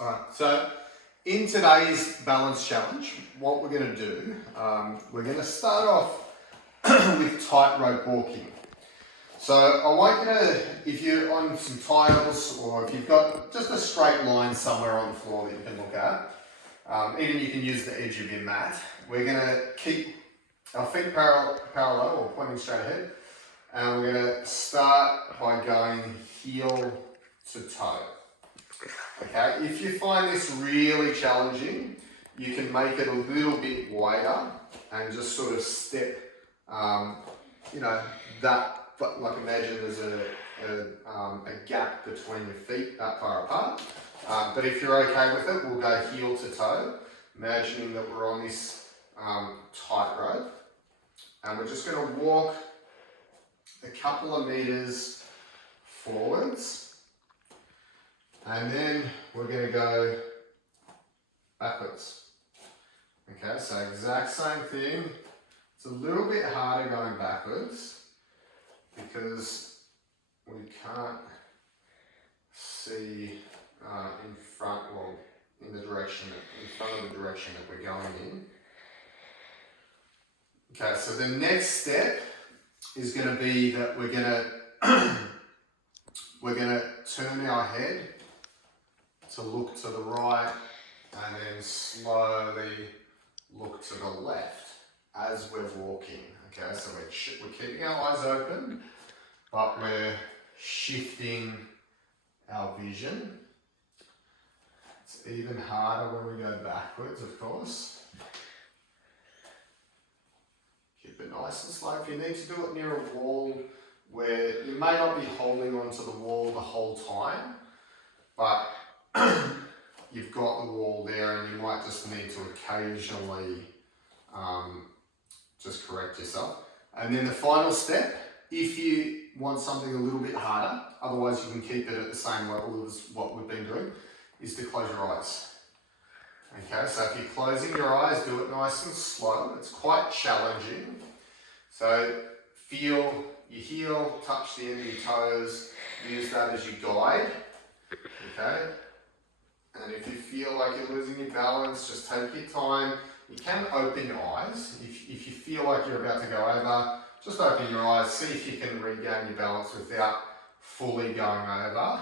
Alright, so in today's balance challenge, what we're going to do, we're going to start off with tightrope walking. So I want you to, if you're on some tiles or if you've got just a straight line somewhere on the floor that you can look at, even you can use the edge of your mat, we're going to keep our feet parallel or pointing straight ahead, and we're going to start by going heel to toe. Okay, if you find this really challenging, you can make it a little bit wider and just sort of step, but like imagine there's a gap between your feet that far apart. But if you're okay with it, we'll go heel to toe, imagining that we're on this tightrope, and we're just going to walk a couple of meters forwards. And then we're going to go backwards. Okay, so exact same thing. It's a little bit harder going backwards because we can't see in front, well, in front of the direction that we're going in. Okay, so the next step is going to be that we're going to turn our head to look to the right and then slowly look to the left as we're walking. Okay, so we're keeping our eyes open, but we're shifting our vision. It's even harder when we go backwards, of course. Keep it nice and slow. If you need to do it near a wall where you may not be holding onto the wall the whole time, but you've got the wall there and you might just need to occasionally just correct yourself. And then the final step, if you want something a little bit harder, otherwise you can keep it at the same level as what we've been doing, is to close your eyes. Okay, so if you're closing your eyes, do it nice and slow. It's quite challenging. So feel your heel, touch the end of your toes, use that as your guide. Okay? And if you feel like you're losing your balance, just take your time. You can open your eyes. If you feel like you're about to go over, just open your eyes, see if you can regain your balance without fully going over.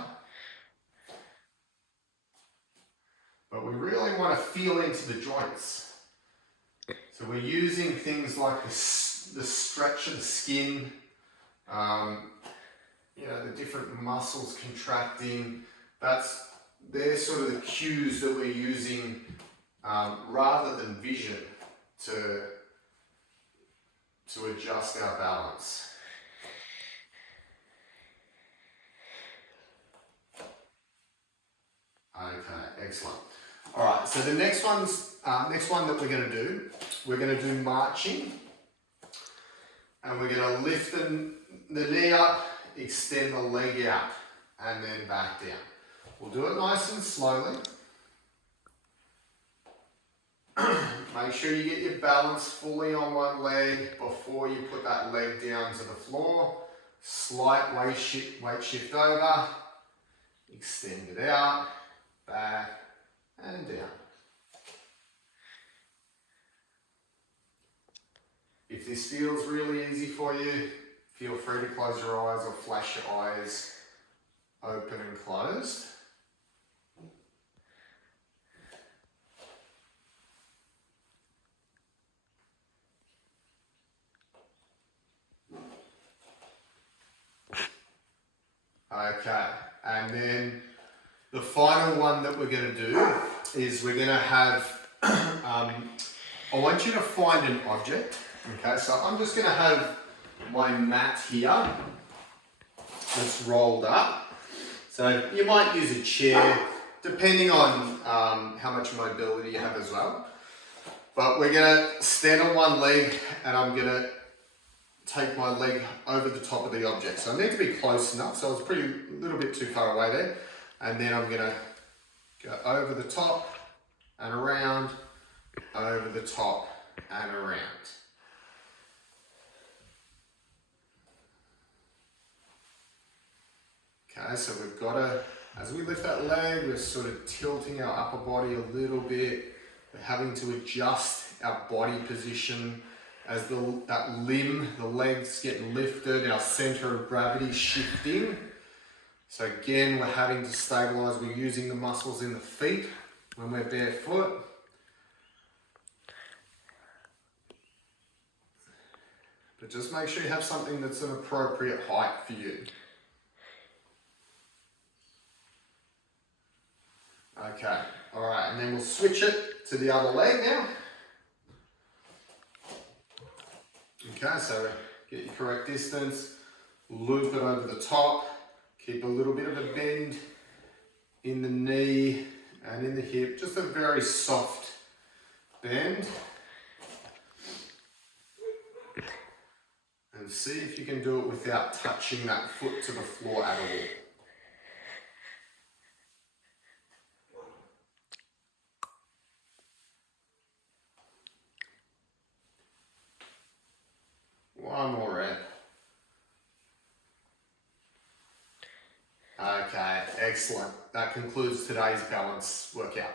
But we really want to feel into the joints. So we're using things like the stretch of the skin, the different muscles contracting. They're sort of the cues that we're using rather than vision to adjust our balance. Okay, excellent. All right, so the next one that we're going to do marching, and we're going to lift the knee up, extend the leg out, and then back down. We'll do it nice and slowly. Make sure you get your balance fully on one leg before you put that leg down to the floor. Slight weight shift over, extend it out, back and down. If this feels really easy for you, feel free to close your eyes or flash your eyes open and closed. Okay, and then the final one that we're going to do is we're going to have, I want you to find an object. Okay, so I'm just going to have my mat here that's rolled up. So you might use a chair, depending on how much mobility you have as well. But we're going to stand on one leg and I'm going to take my leg over the top of the object. So I need to be close enough, so it's a little bit too far away there. And then I'm going to go over the top and around, over the top and around. Okay, so we've got to As we lift that leg, we're sort of tilting our upper body a little bit. We're having to adjust our body position as that limb, the legs get lifted, our center of gravity is shifting. So again, we're having to stabilize. We're using the muscles in the feet when we're barefoot. But just make sure you have something that's an appropriate height for you. Okay, all right, and then we'll switch it to the other leg now. Okay, so get your correct distance, loop it over the top, keep a little bit of a bend in the knee and in the hip, just a very soft bend. And see if you can do it without touching that foot to the floor at all. One more rep. Okay, excellent. That concludes today's balance workout.